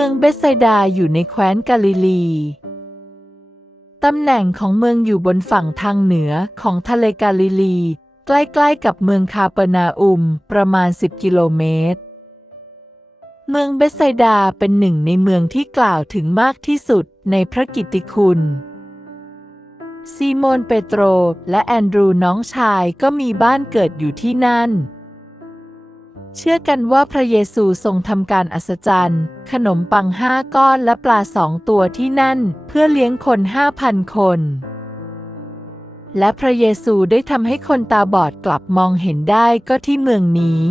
มืองเบธไซดาอยู่ในแคว้นกาลิลี ตำแหน่งของเมืองอยู่บนฝั่งทางเหนือของทะเลกาลิลี ใกล้ๆกับเมืองคาเปอร์นาอุมประมาณ 10 กิโลเมตร เมืองเบธไซดาเป็นหนึ่งในเมืองที่กล่าวถึงมากที่สุดในพระกิตติคุณซีโมนเปโตร และแอนดรูน้องชายก็มีบ้านเกิดอยู่ที่นั่น เชื่อกันว่าพระเยซูทรงทำการอัศจรรย์ ขนมปังห้าก้อนและปลาสองตัวที่นั่น เพื่อเลี้ยงคนห้าพันคน และพระเยซูได้ทำให้คนตาบอดกลับมองเห็นได้ก็ที่เมืองนี้